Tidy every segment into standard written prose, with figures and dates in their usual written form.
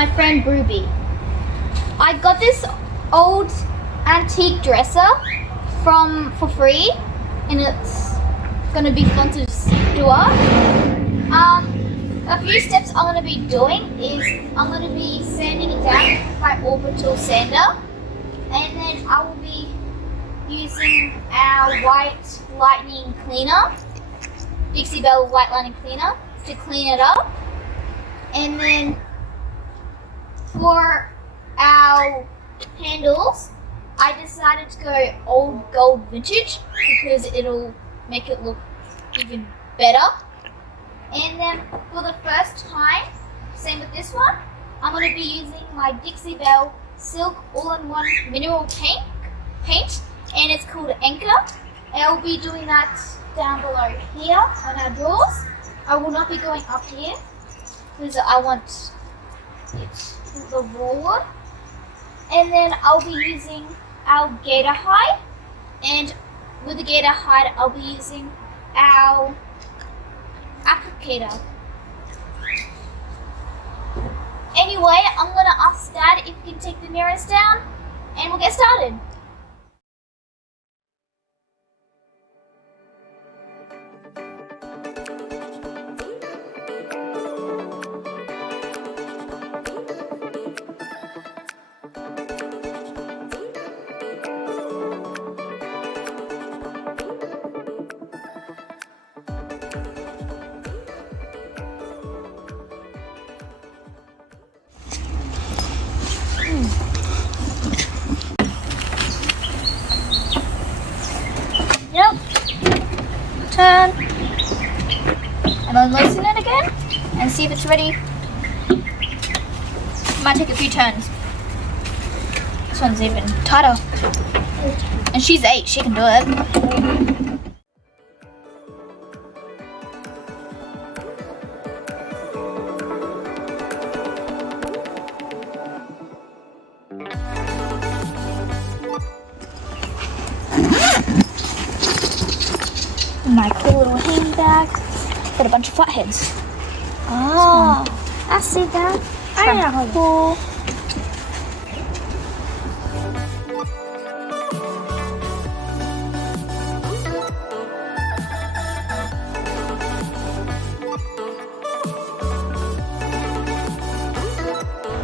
my friend Ruby. I got this old antique dresser for free, and it's gonna be fun to do up. A few steps I'm gonna be doing is I'm gonna be sanding it down with my orbital sander, and then I will be using our white lightning cleaner, Dixie Belle white lightning cleaner, to clean it up. And then for our handles, I decided to go old gold vintage because it'll make it look even better. And then for the first time, same with this one, I'm going to be using my Dixie Belle Silk All-in-One Mineral Paint, and it's called Anchor. And I'll be doing that down below here on our drawers. I will not be going up here because I want it the raw wood. And then I'll be using our gator hide, and with the gator hide I'll be using our applicator. Anyway, I'm gonna ask Dad if he can take the mirrors down, and we'll get started. Yep. Turn. And then loosen it again and see if it's ready. Might take a few turns. This one's even tighter. And she's 8, she can do it. My cool little handbag. Got a bunch of flatheads. Oh, I see that. I know. Cool.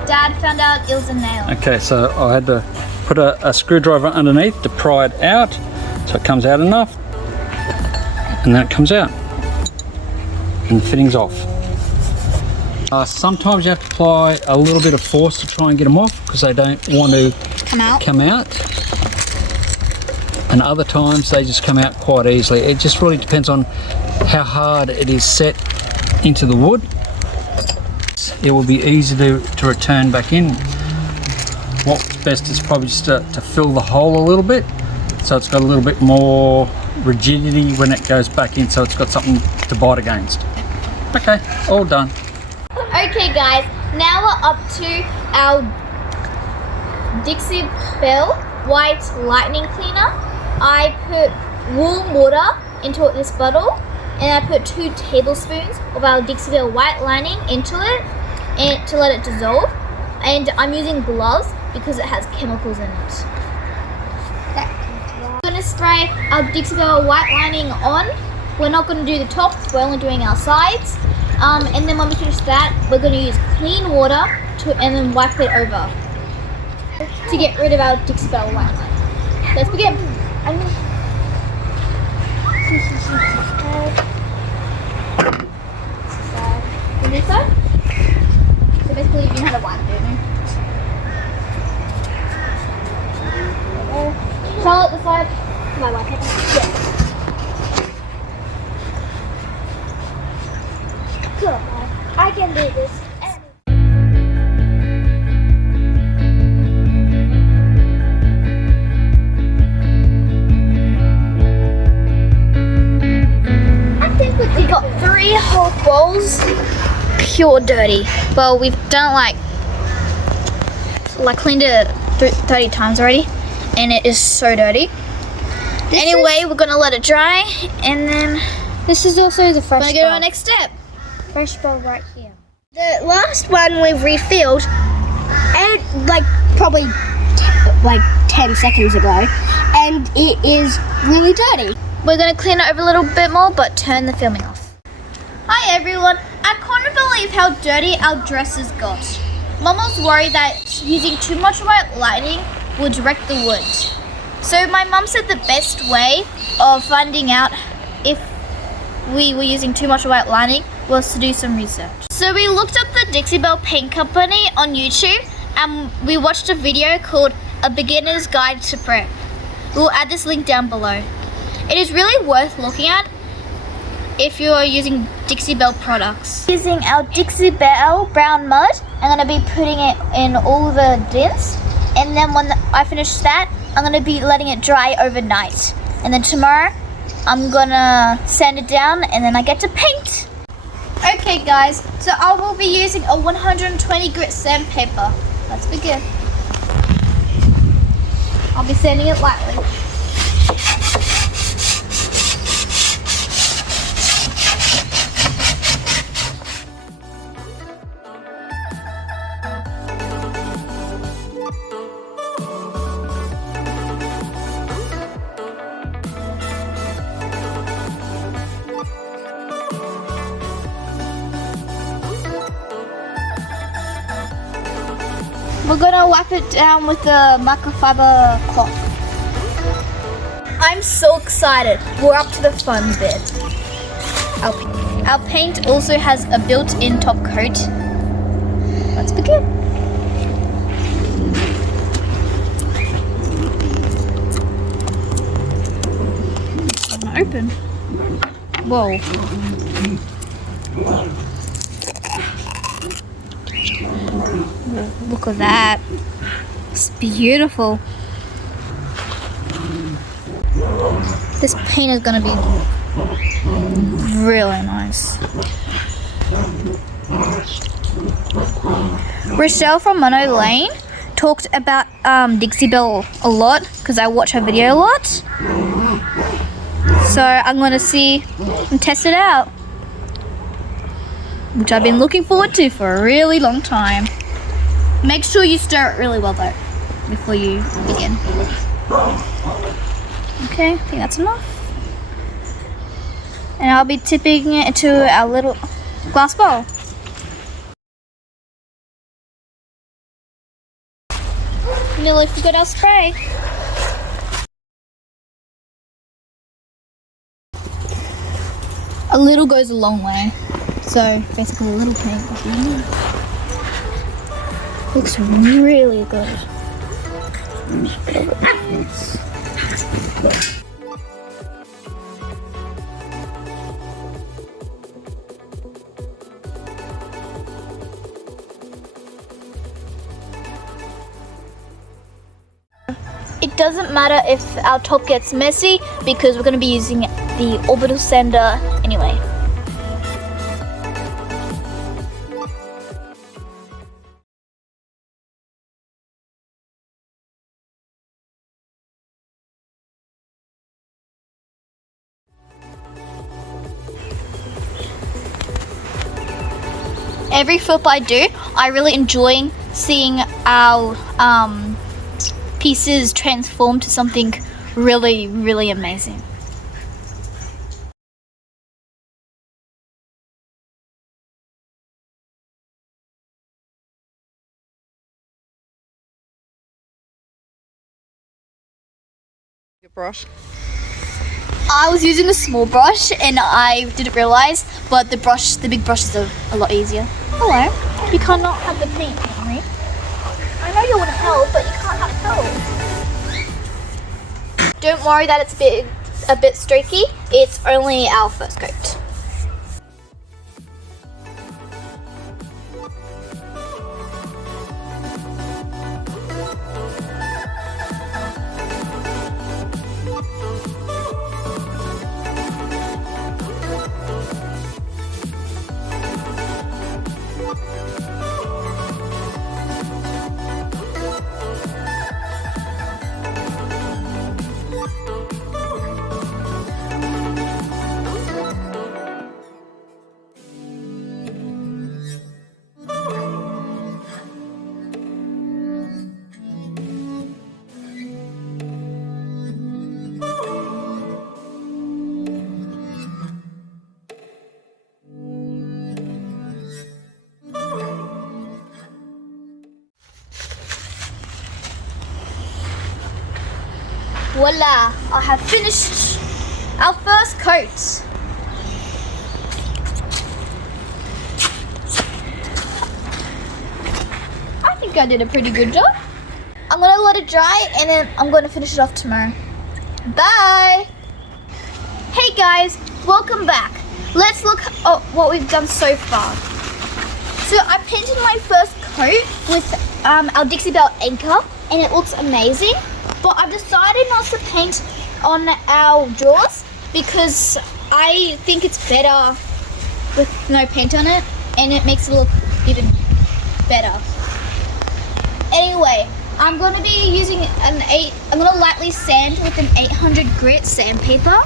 Dad found out it was a nail. Okay, so I had to put a screwdriver underneath to pry it out so it comes out enough. And then it comes out and the fitting's off. Sometimes you have to apply a little bit of force to try and get them off because they don't want to come out. And other times they just come out quite easily. It just really depends on how hard it is set into the wood. It will be easy to return back in. What's best is probably just to fill the hole a little bit so it's got a little bit more rigidity when it goes back in, so it's got something to bite against. Okay, all done. Okay guys, now we're up to our Dixie Belle white lightning cleaner. I put warm water into this bottle, and I put 2 tablespoons of our Dixie Belle white lining into it and to let it dissolve. And I'm using gloves because it has chemicals in it. We're going to spray our Dixie Belle white lining on. We're not going to do the top, we're only doing our sides. And then when we finish that, we're going to use clean water and then wipe it over to get rid of our Dixie Belle white lining. Let's begin. On this side? So basically you know how to wipe it, don't you? Charlotte, this side. Can I wipe it? Yeah. Good. I can do this. I think we got 3 whole bowls pure dirty. Well, we've done like cleaned it 30 times already, and it is so dirty. Anyway, we're gonna let it dry, and then this is also the fresh we're gonna go to our next step. Fresh bowl right here. The last one we've refilled, and like probably 10 seconds ago, and it is really dirty. We're going to clean it over a little bit more, but turn the filming off. Hi everyone. I can't believe how dirty our dresses got. Mum was worried that using too much white lining would wreck the wood. So my mum said the best way of finding out if we were using too much white lining was to do some research. So we looked up the Dixie Belle Paint Company on YouTube and we watched a video called A Beginner's Guide to Prep. We'll add this link down below. It is really worth looking at if you are using Dixie Belle products. Using our Dixie Belle brown mud, I'm going to be putting it in all the dents, and then when I finish that, I'm going to be letting it dry overnight. And then tomorrow, I'm going to sand it down and then I get to paint. Okay guys, so I will be using a 120 grit sandpaper. Let's begin. I'll be sanding it lightly. We're gonna wipe it down with the microfiber cloth. I'm so excited. We're up to the fun bit. Our paint also has a built-in top coat. Let's begin. It's not open. Whoa. Look at that. It's beautiful. This paint is gonna be really nice. Rochelle from Mono Lane talked about Dixie Belle a lot because I watch her video a lot. So I'm gonna see and test it out, which I've been looking forward to for a really long time. Make sure you stir it really well though before you begin. Okay, I think that's enough. And I'll be tipping it into our little glass bowl. Nearly forgot our spray. A little goes a long way. So basically a little paint is enough. Looks really good. It doesn't matter if our top gets messy because we're going to be using the orbital sander anyway. Every flip I do, I really enjoy seeing our pieces transform to something really, really amazing. Your brush. I was using a small brush and I didn't realize, but the big brushes are a lot easier. Hello, you cannot have the paint, Henry. I know you want to help, but you can't have help. Don't worry that it's a bit streaky. It's only our first coat. Voila! I have finished our first coat. I think I did a pretty good job. I'm gonna let it dry and then I'm gonna finish it off tomorrow. Bye! Hey guys, welcome back. Let's look at what we've done so far. So I painted my first coat with our Dixie Belle anchor and it looks amazing. But I've decided not to paint on our drawers because I think it's better with no paint on it and it makes it look even better. Anyway, I'm going to be using I'm going to lightly sand with an 800 grit sandpaper.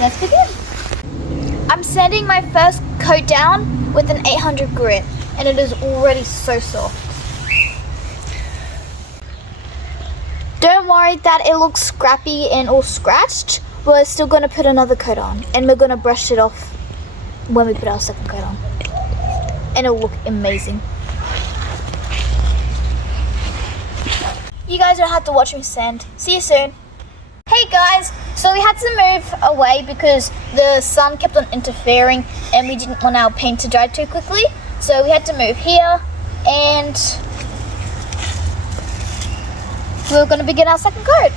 Let's begin. I'm sanding my first coat down with an 800 grit and it is already so soft. Don't worry that it looks scrappy and all scratched. We're still going to put another coat on and we're going to brush it off when we put our second coat on. And it'll look amazing. You guys don't have to watch me sand. See you soon. Hey guys, so we had to move away because the sun kept on interfering and we didn't want our paint to dry too quickly. So we had to move here and we're going to begin our second coat.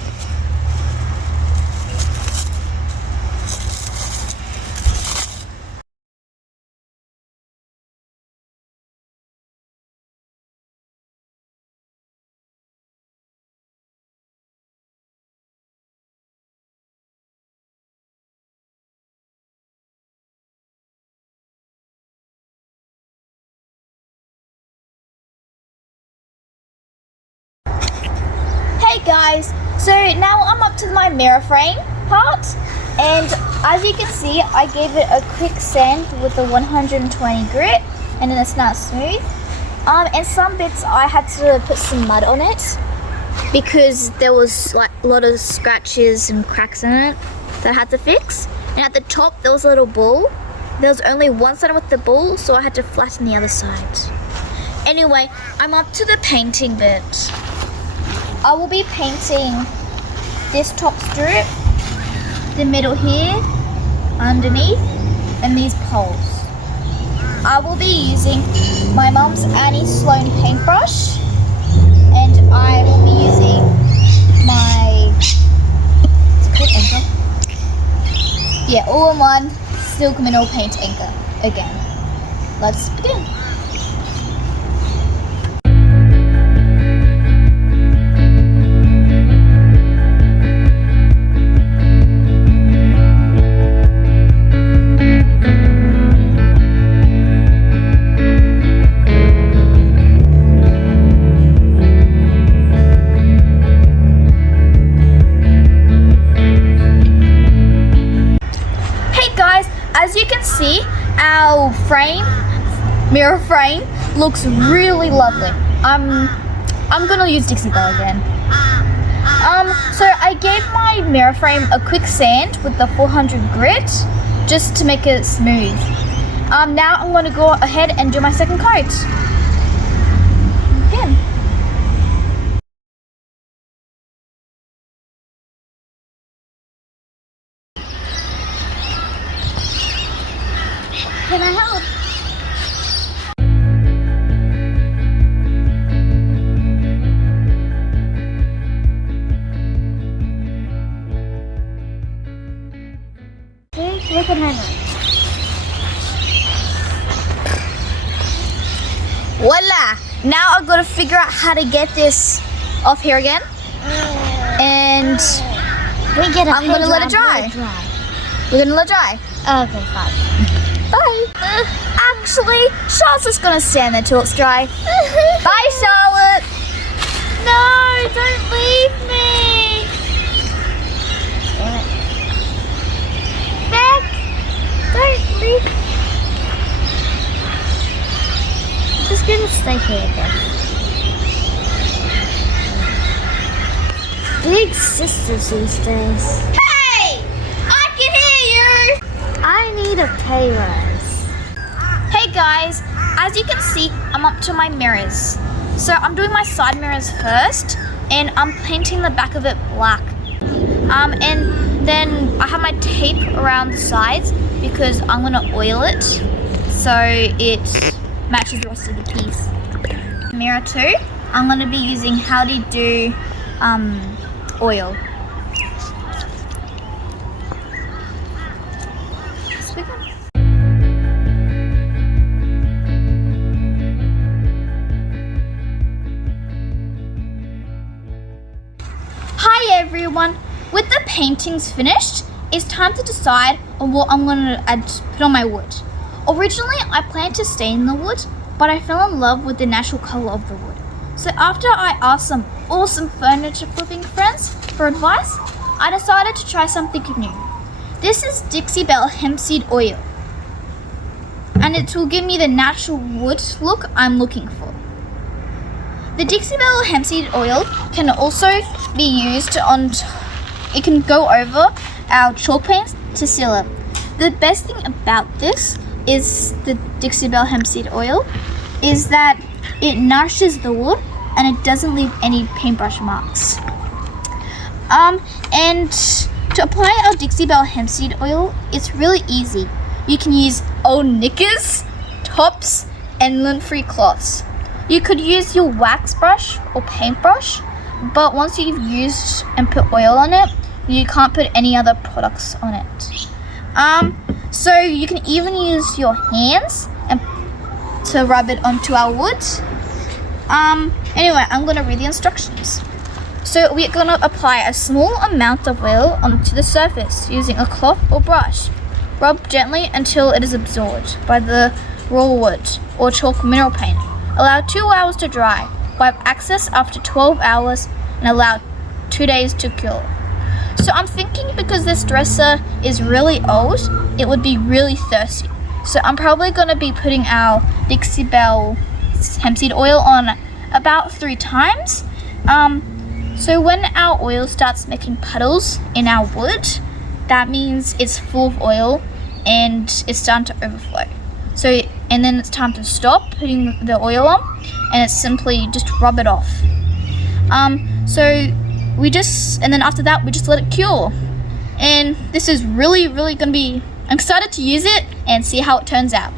Hey guys, so now I'm up to my mirror frame part and as you can see I gave it a quick sand with the 120 grit and then it's now smooth. And some bits I had to put some mud on it because there was like a lot of scratches and cracks in it that I had to fix. And at the top there was a little ball. There was only one side with the ball, so I had to flatten the other side. Anyway, I'm up to the painting bit. I will be painting this top strip, the middle here, underneath, and these poles. I will be using my mum's Annie Sloan paintbrush, and I will be using my, is it called anchor? Yeah, all-in-one Silk Mineral Paint anchor again. Let's begin. As you can see, our mirror frame looks really lovely. I'm gonna use Dixie Belle again. So I gave my mirror frame a quick sand with the 400 grit just to make it smooth. Now I'm gonna go ahead and do my second coat. Again. Can I help? See? Look at her now. Voila! Now I've got to figure out how to get this off here again. And I'm going to let it dry. We're going to let it dry. Okay, fine. Bye. Actually, Charlotte's just gonna stand there till it's dry. Bye, Charlotte. No, don't leave me. Beck, don't leave me. I'm just gonna stay here again. Big sisters these days. Hey, I can hear you. I need a pay rise. Hey guys, as you can see, I'm up to my mirrors. So I'm doing my side mirrors first and I'm painting the back of it black. And then I have my tape around the sides because I'm gonna oil it so it matches the rest of the piece. Mirror 2, I'm gonna be using Howdy-Do oil. Hi everyone! With the paintings finished, it's time to decide on what I'm going to put on my wood. Originally, I planned to stain the wood, but I fell in love with the natural color of the wood. So after I asked some awesome furniture flipping friends for advice, I decided to try something new. This is Dixie Belle Hemp Seed Oil, and it will give me the natural wood look I'm looking for. The Dixie Belle Hemp Seed Oil can also be used it can go over our chalk paints to seal it. The best thing about this is the Dixie Belle Hemp Seed Oil is that it nourishes the wood and it doesn't leave any paintbrush marks. And to apply our Dixie Belle Hemp Seed Oil, it's really easy. You can use old knickers, tops, and lint-free cloths. You could use your wax brush or paintbrush, but once you've used and put oil on it, you can't put any other products on it. So you can even use your hands to rub it onto our wood. Anyway, I'm gonna read the instructions. So we're gonna apply a small amount of oil onto the surface using a cloth or brush. Rub gently until it is absorbed by the raw wood or chalk mineral paint. Allow 2 hours to dry. Wipe excess after 12 hours and allow 2 days to cure. So I'm thinking because this dresser is really old, it would be really thirsty. So I'm probably going to be putting our Dixie Belle Hemp Seed Oil on about 3 times. So when our oil starts making puddles in our wood, that means it's full of oil and it's starting to overflow. And then it's time to stop putting the oil on, and it's simply just rub it off. And then after that, we just let it cure. And this is really gonna be, I'm excited to use it and see how it turns out.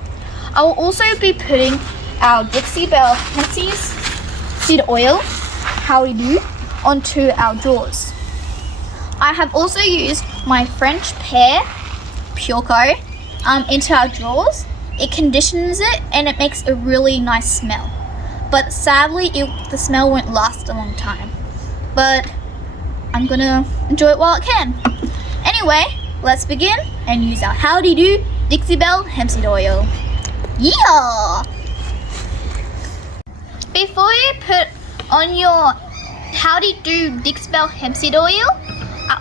I will also be putting our Dixie Belle Hemp Seed Oil, Howdy-Do, onto our drawers. I have also used my French pear, Pureco, into our drawers. It conditions it and it makes a really nice smell. But sadly, the smell won't last a long time. But I'm gonna enjoy it while it can. Anyway, let's begin and use our Howdy-Do Dixie Belle Hemp Seed Oil. Yeah! Before you put on your Howdy-Do Dixie Belle Hemp Seed Oil,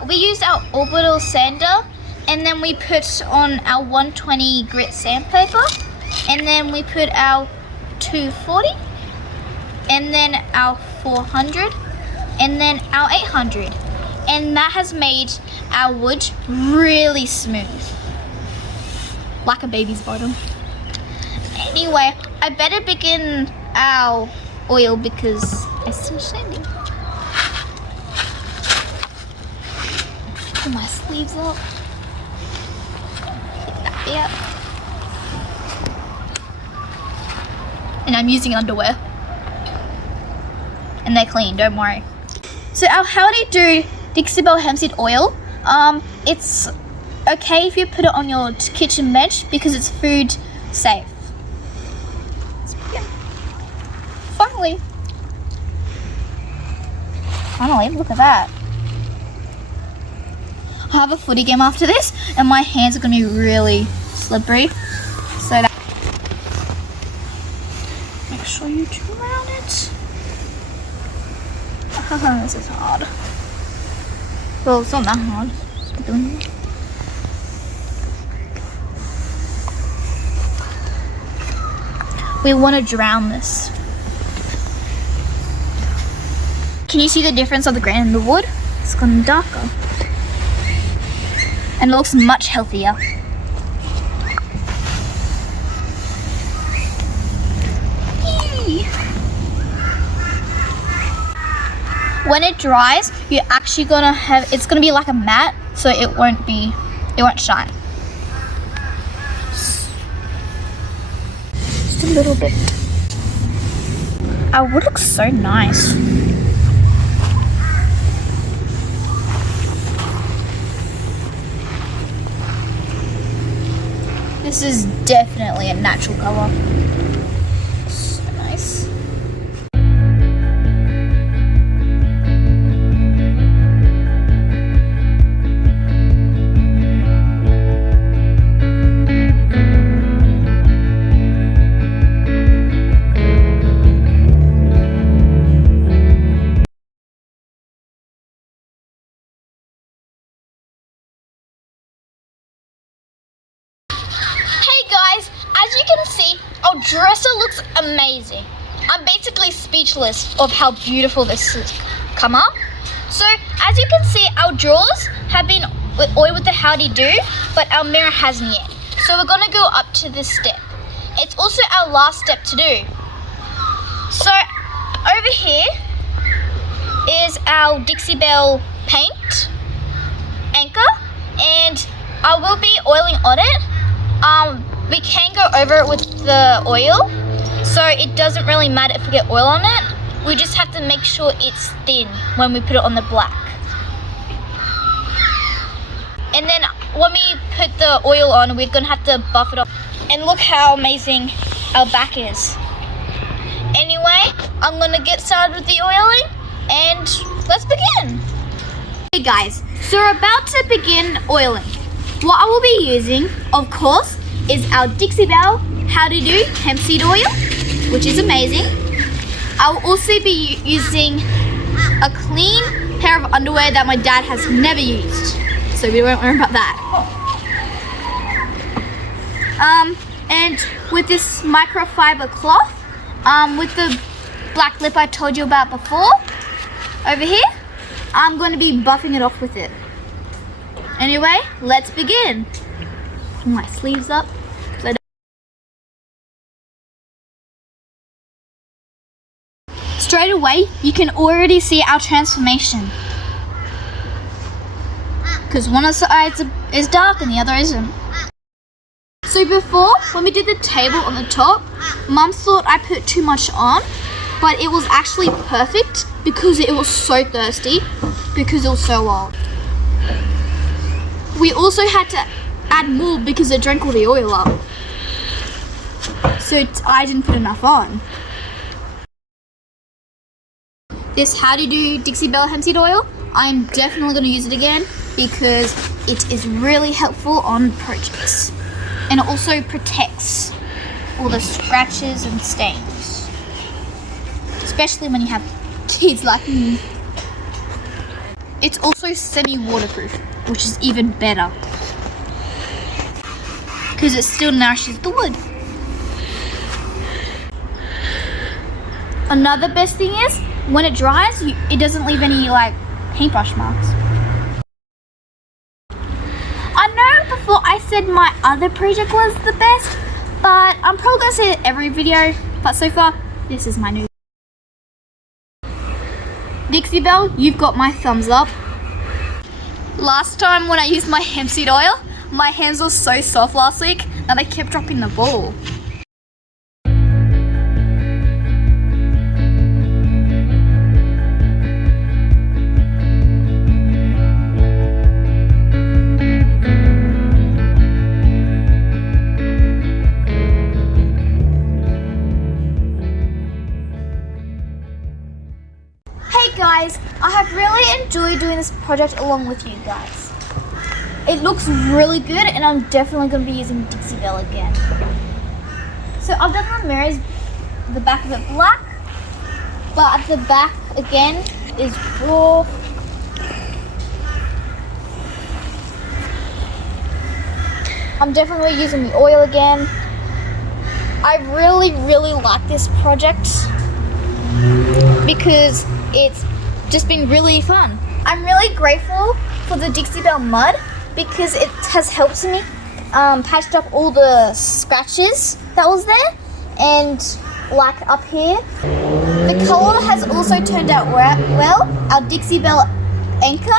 we use our orbital sander, and then we put on our 120 grit sandpaper, and then we put our 240, and then our 400, and then our 800, and that has made our wood really smooth, like a baby's bottom. Anyway, I better begin our oil because it's still shiny. Pull my sleeves up. Yep. And I'm using underwear. And they're clean, don't worry. So our Howdy-Do Dixie Belle Hemp Seed Oil, it's okay if you put it on your kitchen bench because it's food safe. Yeah. Finally, look at that. I have a footy game after this, and my hands are going to be really slippery. So that, make sure you turn around it. This is hard. Well, it's not that hard. Just doing it. We want to drown this. Can you see the difference of the grain in the wood? It's gotten darker. And it looks much healthier. Yee. when it dries, you're actually gonna have, it's gonna be like a matte, so it won't shine. Just a little bit. Our wood looks so nice. This is definitely a natural color. So nice. As you can see, our dresser looks amazing. I'm basically speechless of how beautiful this has come up. So as you can see, our drawers have been oiled with the Howdy-Do, but our mirror hasn't yet. So we're gonna go up to this step. It's also our last step to do. So over here is our Dixie Belle paint anchor, and I will be oiling on it. We can go over it with the oil, so it doesn't really matter if we get oil on it. We just have to make sure it's thin when we put it on the black. And then when we put the oil on, we're gonna have to buff it off. And look how amazing our back is. Anyway, I'm gonna get started with the oiling, and let's begin. Hey guys, so we're about to begin oiling. What I will be using, of course, is our Dixie Belle Howdy-Do hemp seed oil, which is amazing. I will also be using a clean pair of underwear that my dad has never used, so we won't worry about that. And with this microfiber cloth, with the black lip I told you about before, over here, I'm going to be buffing it off with it. Anyway, let's begin. Pull my sleeves up. Straight away, you can already see our transformation. Because one of the sides is dark and the other isn't. So before, when we did the table on the top, Mum thought I put too much on, but it was actually perfect because it was so thirsty, because it was so old. We also had to add more because it drank all the oil up. So I didn't put enough on. This Howdy-Do Dixie Belle hemp seed oil, I'm definitely going to use it again because it is really helpful on projects. And it also protects all the scratches and stains. Especially when you have kids like me. It's also semi-waterproof, which is even better. Because it still nourishes the wood. Another best thing is, when it dries, it doesn't leave any like paintbrush marks. I know before I said my other project was the best, but I'm probably gonna say it every video, but so far, this is my new. Dixie Belle, you've got my thumbs up. Last time when I used my hemp seed oil, my hands were so soft last week that I kept dropping the ball. Guys, I have really enjoyed doing this project along with you guys. It looks really good and I'm definitely going to be using Dixie Belle again. So I've done my mirrors, the back of it black, but at the back again is raw. I'm definitely using the oil again. I really like this project because it's just been really fun. I'm really grateful for the Dixie Belle mud because it has helped me patched up all the scratches that was there, and like up here. The colour has also turned out well. Our Dixie Belle anchor.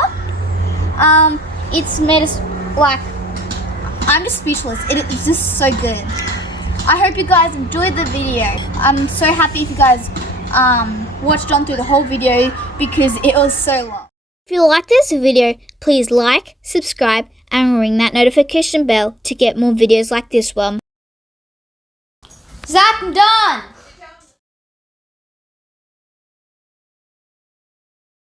It's made us like, I'm just speechless. It's just so good. I hope you guys enjoyed the video. I'm so happy if you guys watched on through the whole video because it was so long. If you like this video, please like, subscribe, and ring that notification bell to get more videos like this one. Zach, I'm done!